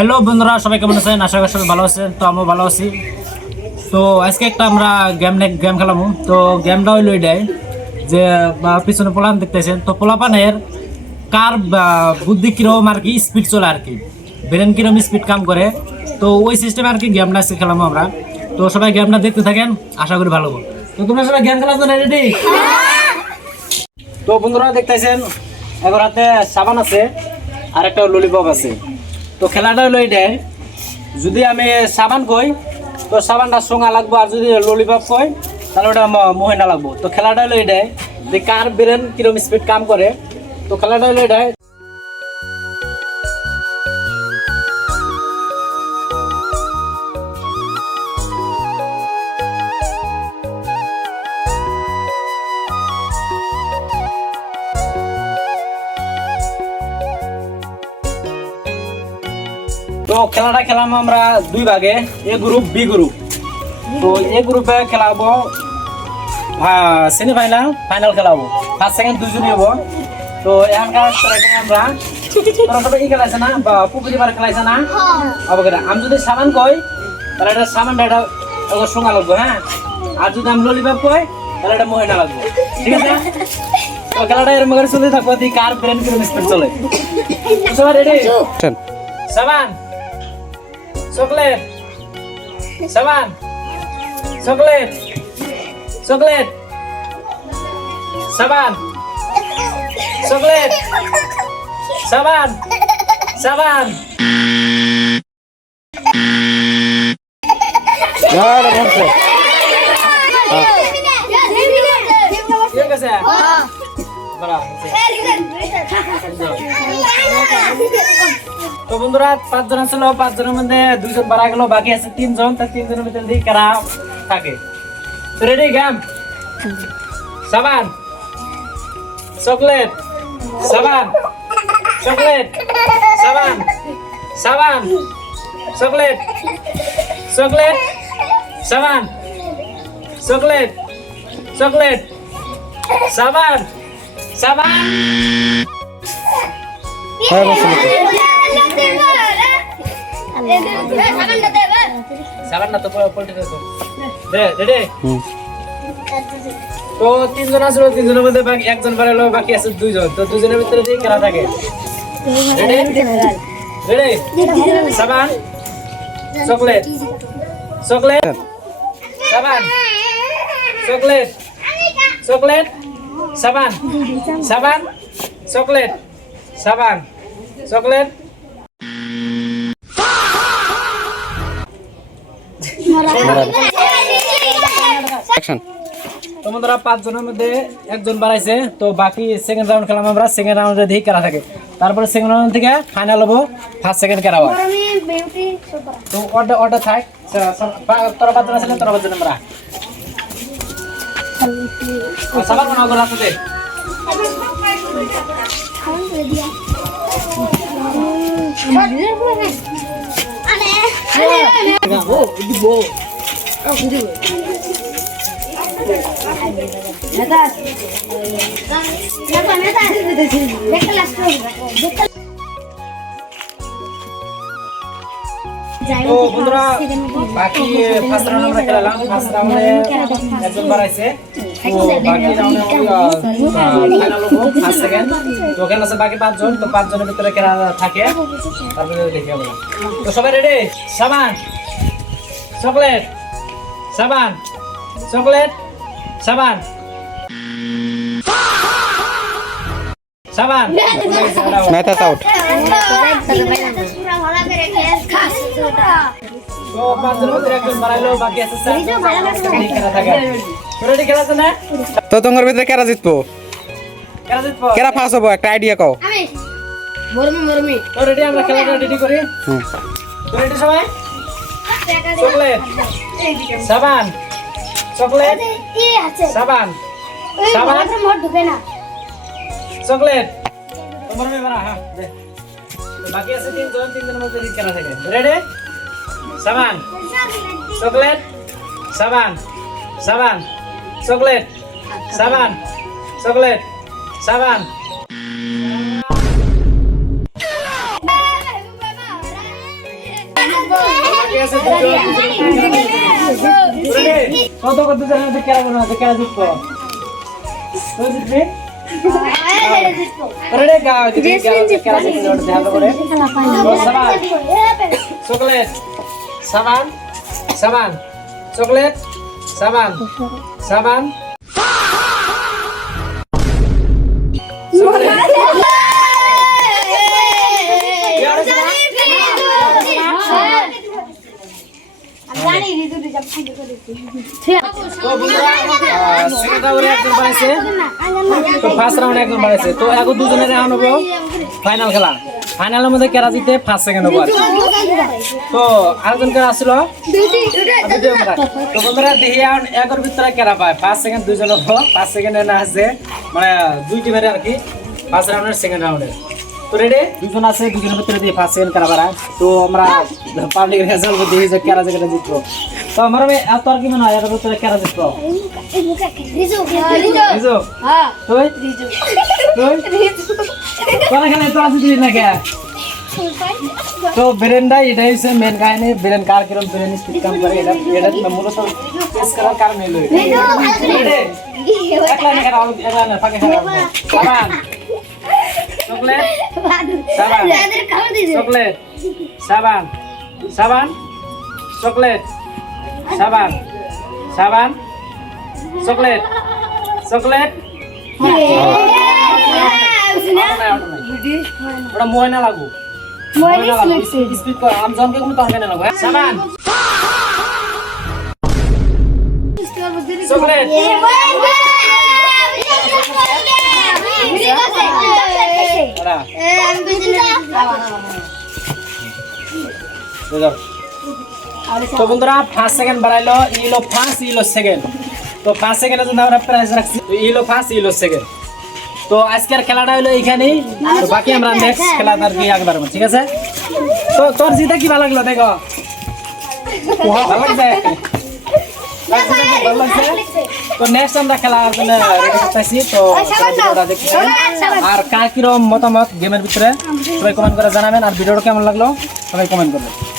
Hello বন্ধুরা, সবাই কেমন আছেন? আশা করি সবাই ভালো আছেন। তো আমিও ভালো আছি। তো আজকে একটা আমরা গেম খেলাম। তো গেমটা হইলো এটাই যে পিছনে পোলাপান দেখতেছেন। তো পোলাপানের কার বুদ্ধি কিরকম আর কি স্পিড চলে আর কি, ব্রেন কিরকম স্পিড কাম করে। তো ওই সিস্টেমে আর কি গেমটা আজকে খেলাম আমরা। তো সবাই গেমটা দেখতে থাকেন, আশা করি ভালো হবে। তো তোমরা সবাই গেম খেলার জন্য রেডি? তো বন্ধুরা দেখতেছেন এবার হাতে সাবান আছে আর একটা ললিপপ আছে। তো খেলাটা হলো এটাই, যদি আমি সাবান কই তো সাবানটা সোঙা লাগবো, আর যদি ললিপপ কই তাহলে ওটা মোহেনা লাগবো। তো খেলাটা হলো এটাই যে কার ব্রেন কিরকম স্পিড কাম করে। তো খেলাটা হলো এটাই। তো খেলাটা খেলাম আমরা দুই ভাগে, এ গ্রুপ বি গ্রুপ। তো এ গ্রুপে খেলাবো সেমিফাইনাল ফাইনাল খেলাবো, ফার্স্ট সেকেন্ড দুজনই হবো। তো এখানকার আমরা সবাই খেলাইছে না বা পুকুরি বার খেলাইছে না অবকেরা। আমি যদি সাবান কই তাহলে এটা সাবানটা এটা সোঙা লাগবো, হ্যাঁ। আর যদি আমি ললিপপ কই তাহলে এটা মোহেনা লাগবো, ঠিক আছে? তো খেলাটা এরকম করে চলতে থাকবো, কার ব্রেন কিরকম স্পিড চলে। সবাই রেডি? সাবান চকলেট, সাবান চকলেট, চকলেট সাবান, চকলেট সাবান, সাবান। ঠিক আছে, তো বন্ধুরা 5 জন ছিল, 5 জনের মধ্যে 2 জন বাড়া গেল, বাকি আছে 3 জন। তার 3 জনের ভিতরে দিয়ে কারা থাকে। তো রেডি গেম? সাবান চকলেট, সাবান চকলেট, সাবান, সাবান চকলেট, চকলেট সাবান, চকলেট, চকলেট সাবান, সাবান। সাবান না তো পল্টে দেবো। রেডি? তো 3 জন আসলো, 3 জনের মধ্যে বাকি 1 জন বাড়ালো, বাকি আছে 2 জন। তো 2 জনের ভিতরে দিয়ে খেলা থাকে। রেডি? রেডি? সাবান চকলেট, চকলেট সাবান, চকলেট, চকলেট সাবান, সাবান চকলেট, সাবান চকলেট। তোমরা 5 জনের মধ্যে 1 জন বাড়াইছে। তো বাকি সেকেন্ড রাউন্ড খেলাম আমরা। সেকেন্ড রাউন্ডে দেখি কারা থাকে। তারপরে সেকেন্ড রাউন্ড থেকে ফাইনাল হবো, ফার্স্ট সেকেন্ড কারা হয়। তো অর্ডার থাক, তোরা 5 জন আছিলেন, তোরা 5 জন আমরা সবার মনে করে রাখতে। তো বন্ধুরা বাকি ফার্স্ট রাউন্ড আমরা খেলাম। ফার্স্ট রাউন্ডে 1 জন বাড়াইছে। তো বাকি রাউন্ডে ফাইনাল হবো, ফার্স্ট সেকেন্ড। তো ওখানে আছে বাকি 5 জন। তো 5 জনের ভিতরে খেলা থাকে, তারপরে দেখি আমরা। তো সবাই রেডি? সাবান চকলেট, সাবান চকলেট, সাবান, সাবান। Math out. তো 5 জনের ভিতরে 1 জন বাড়াইলো, বাকি আছে 4 জন। খেলা থাকে। রেডি খেলা তো না? তো তোমার ভিতরে কেরা জিতবো? খেলা জিতবো? কেরা ফার্স্ট হবো? একটা আইডিয়া কও। তো রেডি? আমরা খেলাটা রেডি করি। তো রেডি সবাই? চকলেট, সাবান, চকলেট, সাবান, সাবান, চকলেট। তোমার মেয়ে হ্যাঁ, বাকি আছে 3 জন। 3 জনের মধ্যে খেলা থাকে। রেডি? সাবান চকলেট, সাবান, সাবান চকলেট, সাবান চকলেট, সাবান। আছে কত কত জন আছে কেরা বনা আছে কেরা জিতবো তো জিতবে রেডি গাও দিদি কেরা জিতবে ওটা ধ্যান করে সাবান চকলেট সাবান সাবান চকলেট সাবান সাবান তো বন্ধুরা সেকেন্ড রাউন্ডে একজন বানাইছে তো ফার্স্ট রাউন্ডে একজন বানাইছে তো এখন দুজনের রাউন্ড হবে ফাইনাল খেলা ফাইনালের মধ্যে কেরা জিতে ফার্স্ট সেকেন্ড হবে তো আরেকজন কেরা আসলো তো বন্ধুরা দেখি এখন একের ভিতরে কেরা পায় ফার্স্ট সেকেন্ড দুইজন হবো ফার্স্ট সেকেন্ডে না আছে মানে দুই টিমের আর কি ফার্স্ট রাউন্ডের সেকেন্ড রাউন্ডে তো রেডি দুজন আছে দুজনের ভিতরে দিয়ে ফার্স্ট সেকেন্ড কেরা পারা তো আমরা পাবলিক রেজাল্ট দেখি যে কেরা জায়গাটা জিতবো তো আমার এত আর কি মনে হয় এর ভিতরে কেরা জিতবো রিজু তুই কোন খেলা তো আছে দিন না কে তো বেরেন্ডা এটা হচ্ছে মেন কাহিনী বেরেন কার কিরম বেরেন স্পিড কাম করে এটা মূলত টেস্ট করার কারণ হলো একলা না খেলা একলা না ফাঁকে খেলা সাবান চকলেট সাবান চকলেট সাবান সাবান চকলেট সাবান সাবান চকলেট চকলেট ওটা ময়না লাগু ময়না লাগু স্পিড কর আম জনকে কোনো তরকারি না লাগু সাবান চকলেট তো বন্ধুরা ফার্স্ট সেকেন্ড বাড়াইলো ইলো ফার্স্ট ইলো সেকেন্ড তো ফার্স্ট সেকেন্ডে যদি আমরা প্রাইজ রাখছি তো ইলো ফার্স্ট ইলো সেকেন্ড তো আজকের খেলাটা হলো এইখানেই তো বাকি আমরা নেক্সট খেলা আর কি আগে বাড়বো ঠিক আছে তো তোর জিতে কি ভালো লাগলো দেখো ভালো লাগছে ভালো লাগছে তো নেক্সট আমরা খেলার জন্য রেডি করতেছি তো ভিডিওটা দেখতে আর কার কিরকম মতামত গেমের ভিতরে সবাই কমেন্ট করে জানাবেন আর ভিডিওটা কেমন লাগলো সবাই কমেন্ট করবেন